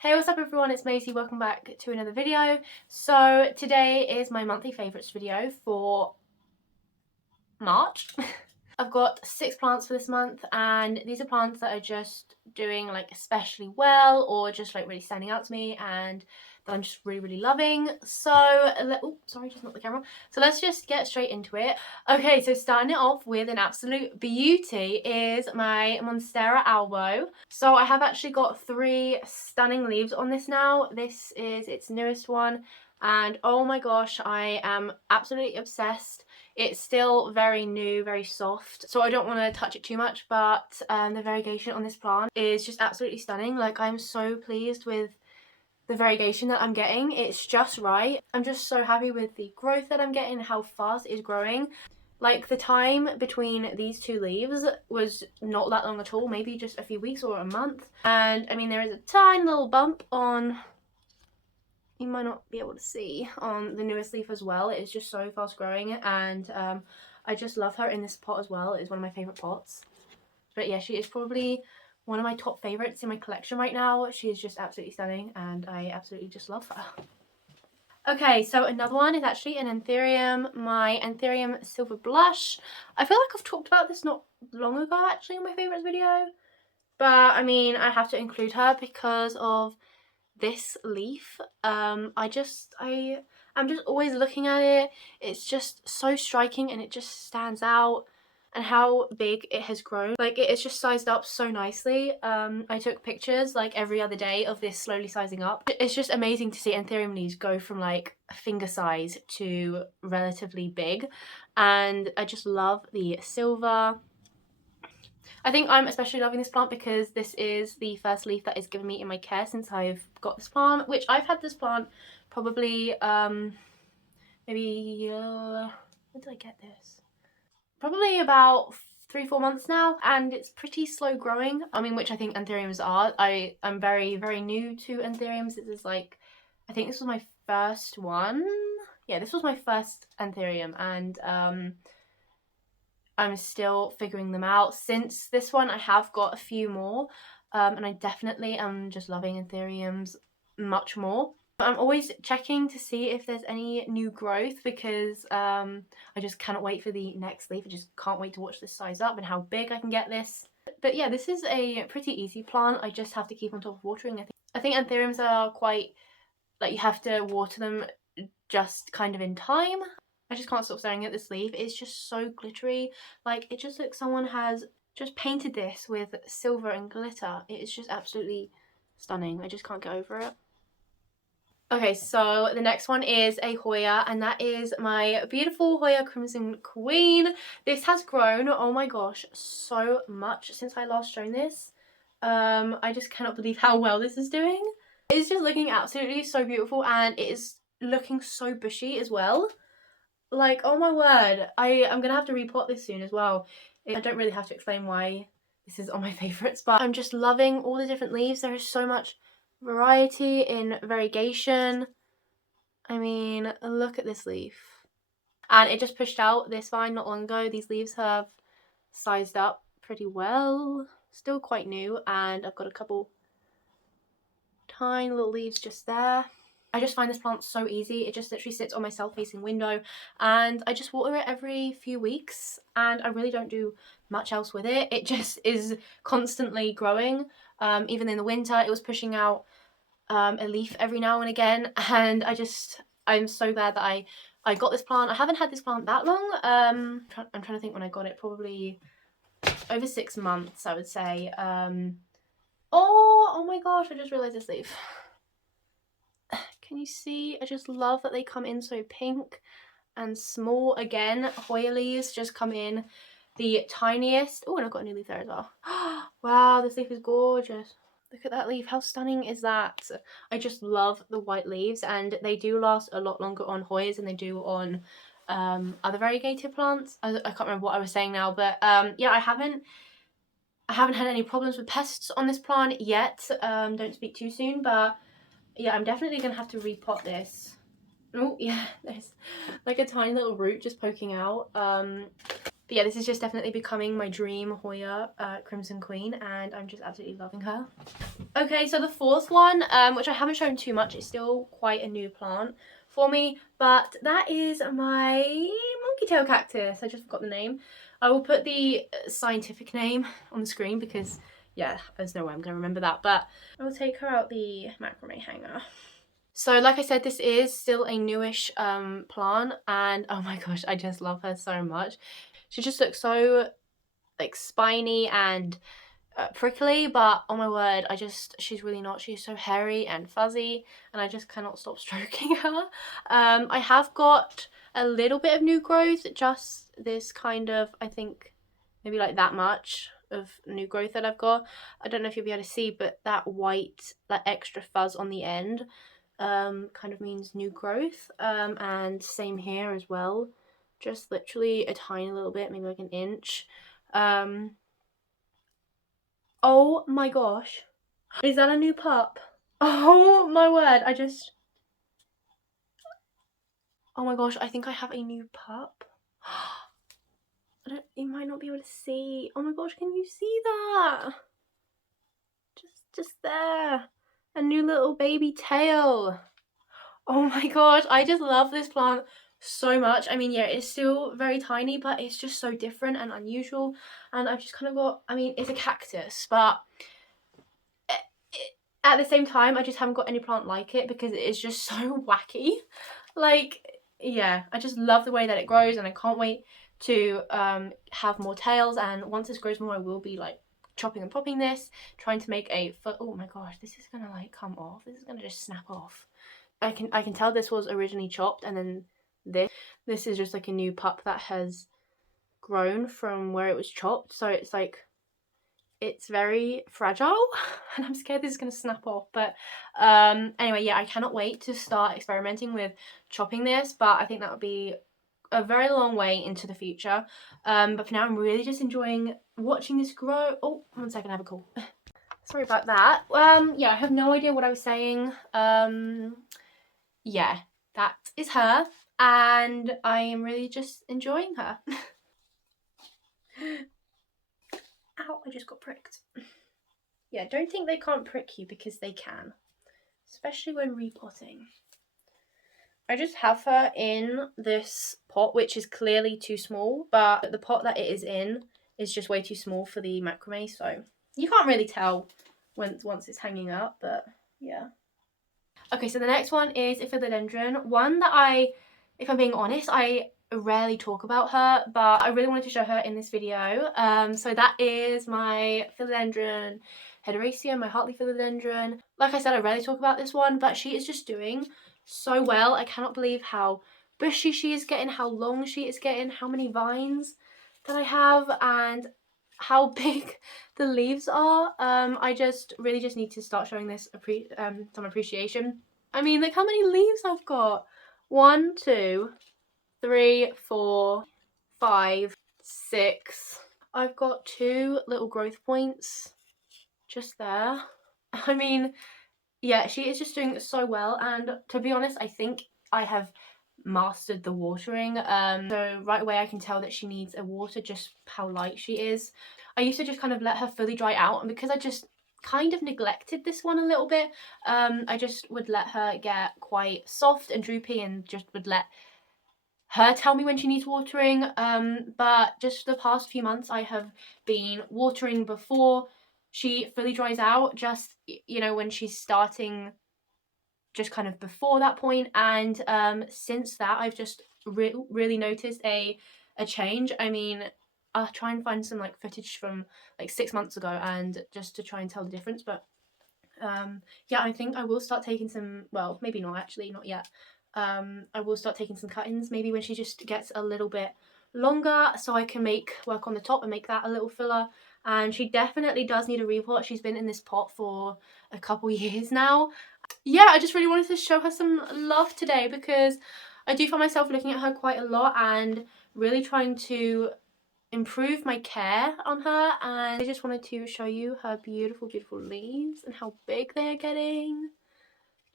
Hey, what's up everyone, it's Maisie, welcome back to another video. So today is my monthly favourites video for March. I've got 6 plants for this month, and these are plants that are just doing like especially well or just like really standing out to me and that I'm just really loving. So oh sorry, just not the camera. So let's just get straight into it. Okay, so starting it off with an absolute beauty is my Monstera albo. So I have actually got 3 stunning leaves on this now. This is its newest one and oh my gosh, I am absolutely obsessed. It's still very new, very soft, so I don't want to touch it too much, but the variegation on this plant is just absolutely stunning. Like, I'm so pleased with the variegation that I'm getting. It's just right. I'm just so happy with the growth that I'm getting, how fast it is growing. Like, the time between these 2 leaves was not that long at all, maybe just a few weeks or a month. And I mean, there is a tiny little bump on, you might not be able to see, on the newest leaf as well. It is just so fast growing, and I just love her in this pot as well. It's one of my favourite pots. But yeah, she is probably one of my top favourites in my collection right now. She is just absolutely stunning and I absolutely just love her. Okay, so another one is actually an Anthurium, my Anthurium Silver Blush. I feel like I've talked about this not long ago actually in my favourites video. But I mean, I have to include her because of this leaf. I'm just always looking at it. It's just so striking and it just stands out, and how big it has grown. Like, it is just sized up so nicely. I took pictures like every other day of this slowly sizing up. It's just amazing to see Anthurium leaves go from like finger size to relatively big, and I just love the silver. I think I'm especially loving this plant because this is the first leaf that is given me in my care since I've got this plant, which I've had this plant probably maybe when did I get this? Probably about 3-4 months now, and it's pretty slow growing. I mean, which I think Anthuriums are. I'm very new to Anthuriums. This is like, I think this was my first one. Yeah, this was my first Anthurium, and I'm still figuring them out. Since this one, I have got a few more, and I definitely am just loving Anthuriums much more. I'm always checking to see if there's any new growth because I just cannot wait for the next leaf. I just can't wait to watch this size up and how big I can get this. But yeah, this is a pretty easy plant. I just have to keep on top of watering. I think Anthuriums are quite, like, you have to water them just kind of in time. I just can't stop staring at this leaf. It's just so glittery. Like, it just looks, someone has just painted this with silver and glitter. It is just absolutely stunning. I just can't get over it. Okay, so the next one is a Hoya, and that is my beautiful Hoya Crimson Queen. This has grown, oh my gosh, so much since I last shown this. I just cannot believe how well this is doing. It's just looking absolutely so beautiful, and it is looking so bushy as well. Like, oh my word, I'm gonna have to repot this soon as well. I don't really have to explain why this is on my favourites, but I'm just loving all the different leaves. There is so much variety in variegation. I mean, look at this leaf. And it just pushed out this vine not long ago. These leaves have sized up pretty well. Still quite new, and I've got a couple tiny little leaves just there. I just find this plant so easy. It just literally sits on my south-facing window, and I just water it every few weeks, and I really don't do much else with it. It just is constantly growing. Even in the winter, it was pushing out a leaf every now and again, and I'm so glad that I got this plant. I haven't had this plant that long. I'm trying to think when I got it. Probably over 6 months, I would say. Oh my gosh, I just realised this leaf. Can you see? I just love that they come in so pink and small. Again, Hoya leaves just come in the tiniest. Oh, and I've got a new leaf there as well. Wow, this leaf is gorgeous. Look at that leaf. How stunning is that? I just love the white leaves, and they do last a lot longer on Hoyas than they do on other variegated plants. I can't remember what I was saying now, but yeah, I haven't had any problems with pests on this plant yet. Don't speak too soon, but yeah, I'm definitely gonna have to repot this. Oh yeah, there's like a tiny little root just poking out. But yeah, this is just definitely becoming my dream Hoya Crimson Queen, and I'm just absolutely loving her. Okay, so the fourth one, which I haven't shown too much, is still quite a new plant for me, but that is my monkey tail cactus. I just forgot the name. I will put the scientific name on the screen because, yeah, there's no way I'm going to remember that, but I will take her out the macrame hanger. So like I said, this is still a newish plant, and oh my gosh, I just love her so much. She just looks so like spiny and prickly, but oh my word, she's really not. She's so hairy and fuzzy, and I just cannot stop stroking her. I have got a little bit of new growth, just this kind of, I think maybe like that much of new growth that I've got. I don't know if you'll be able to see, but that white, that extra fuzz on the end kind of means new growth, and same here as well, just literally a tiny little bit, maybe like an inch. Oh my gosh, is that a new pup? Oh my word, oh my gosh, I think I have a new pup. You might not be able to see. Oh my gosh, can you see that? Just there, a new little baby tail. Oh my gosh, I just love this plant so much. I mean, yeah, it's still very tiny, but it's just so different and unusual. And I've just kind of got, I mean, it's a cactus, but at the same time, I just haven't got any plant like it because it is just so wacky. Like, yeah, I just love the way that it grows, and I can't wait to have more tails. And once this grows more, I will be like chopping and popping this, trying to make a foot. Oh my gosh, this is gonna like come off. This is gonna just snap off. I can tell this was originally chopped, and then this is just like a new pup that has grown from where it was chopped. So it's like, it's very fragile and I'm scared this is going to snap off. But anyway, yeah, I cannot wait to start experimenting with chopping this, but I think that would be a very long way into the future. But for now, I'm really just enjoying watching this grow. Oh, 1 second, I have a call. Sorry about that. Yeah, I have no idea what I was saying. Yeah, that is her, and I am really just enjoying her. Ow, I just got pricked. Yeah, don't think they can't prick you, because they can, especially when repotting. I just have her in this pot, which is clearly too small, but the pot that it is in is just way too small for the macrame, so you can't really tell once it's hanging up, but yeah. Okay, so the next one is a Philodendron, one that if I'm being honest, I rarely talk about her, but I really wanted to show her in this video. So that is my Philodendron hederaceum, my heartleaf Philodendron. Like I said, I rarely talk about this one, but she is just doing so well. I cannot believe how bushy she is getting, how long she is getting, how many vines that I have, and how big the leaves are. I really just need to start showing this some appreciation. I mean, look how many leaves I've got. 1, 2, 3, 4, 5, 6. I've got 2 little growth points just there. I mean, yeah, she is just doing so well, and to be honest, I think I have mastered the watering. So right away I can tell that she needs a water, just how light she is. I used to just kind of let her fully dry out, and because I just kind of neglected this one a little bit, I just would let her get quite soft and droopy and just would let her tell me when she needs watering. But just the past few months I have been watering before she fully dries out, just, you know, when she's starting, just kind of before that point. And since that, I've just really noticed a change. I mean, I'll try and find some like footage from like 6 months ago, and just to try and tell the difference. But yeah, I think I will start taking some, well, maybe not actually, not yet. I will start taking some cut-ins maybe when she just gets a little bit longer, so I can work on the top and make that a little filler. And she definitely does need a repot. She's been in this pot for a couple years now. Yeah, I just really wanted to show her some love today, because I do find myself looking at her quite a lot and really trying to improve my care on her, and I just wanted to show you her beautiful, beautiful leaves and how big they are getting.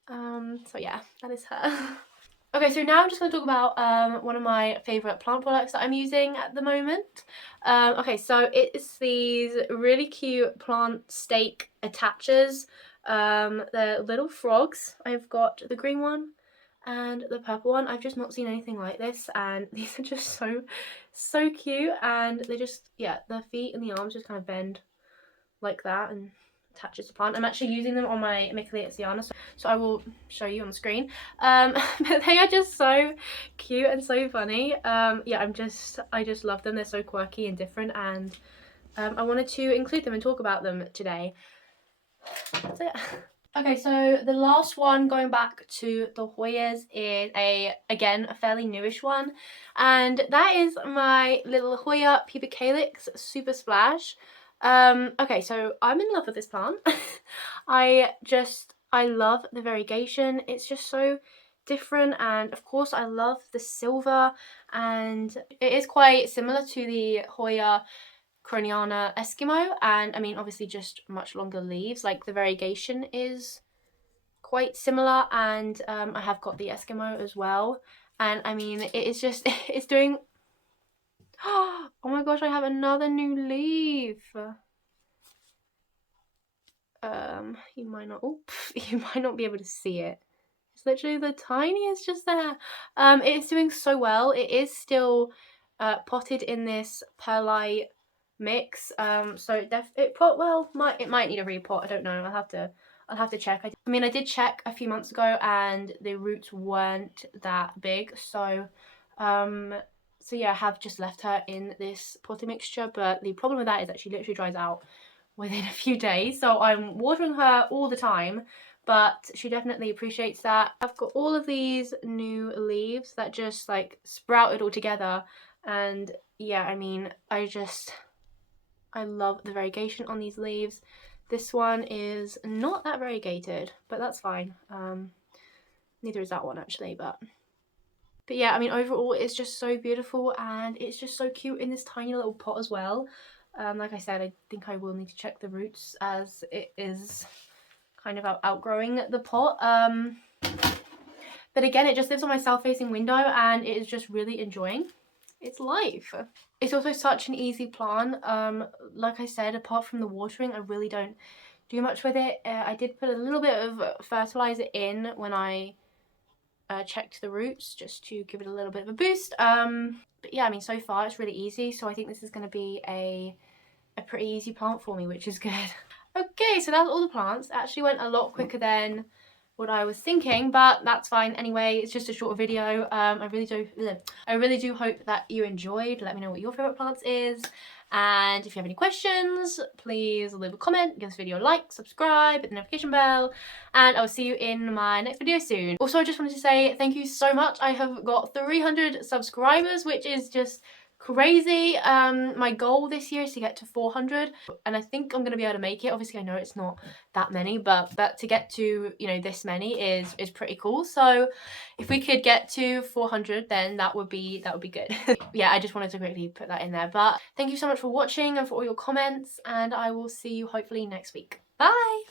So yeah, that is her. Okay, so now I'm just going to talk about one of my favourite plant products that I'm using at the moment. Okay, so it's these really cute plant stake attachers. They're little frogs. I've got the green one and the purple one. I've just not seen anything like this, and these are just so cute, and they just, yeah, the feet and the arms just kind of bend like that and attaches to plant. I'm actually using them on my Michaelixiana, so I will show you on the screen. But they are just so cute and so funny. Yeah, I just love them. They're so quirky and different, and I wanted to include them and talk about them today. That's it. Okay, so the last one, going back to the Hoyas, is again a fairly newish one, and that is my little Hoya pubicalyx super splash. Okay, so I'm in love with this plant. I love the variegation. It's just so different, and of course I love the silver, and it is quite similar to the Hoya Croniana Eskimo, and I mean obviously just much longer leaves. Like the variegation is quite similar, and I have got the Eskimo as well, and I mean it is just it's doing oh my gosh, I have another new leaf. You might not you might not be able to see it. It's literally the tiniest just there. It's doing so well. It is still potted in this perlite mix, so it might need a repot. I don't know. I'll have to check. I mean, I did check a few months ago and the roots weren't that big, so so yeah, I have just left her in this potting mixture, but the problem with that is that she literally dries out within a few days, so I'm watering her all the time, but she definitely appreciates that. I've got all of these new leaves that just like sprouted all together, and yeah, I mean, I love the variegation on these leaves. This one is not that variegated, but that's fine. Neither is that one actually, but yeah, I mean, overall it's just so beautiful, and it's just so cute in this tiny little pot as well. Like I said, I think I will need to check the roots as it is kind of outgrowing the pot. But again, it just lives on my south-facing window, and it is just really enjoying its life. It's also such an easy plant. Like I said, apart from the watering, I really don't do much with it. I did put a little bit of fertiliser in when I checked the roots, just to give it a little bit of a boost. But yeah, I mean, so far it's really easy, so I think this is going to be a pretty easy plant for me, which is good. Okay, so that's all the plants. It actually went a lot quicker than what I was thinking, but that's fine anyway. It's just a short video. I really do hope that you enjoyed. Let me know what your favorite plants is, and if you have any questions, please leave a comment, give this video a like, subscribe, hit the notification bell, and I'll see you in my next video soon. Also, I just wanted to say thank you so much. I have got 300 subscribers, which is just crazy. My goal this year is to get to 400, and I think I'm gonna be able to make it. Obviously I know it's not that many, but to get to, you know, this many is pretty cool. So if we could get to 400, then that would be good. Yeah, I just wanted to quickly put that in there. But thank you so much for watching and for all your comments, and I will see you hopefully next week. Bye.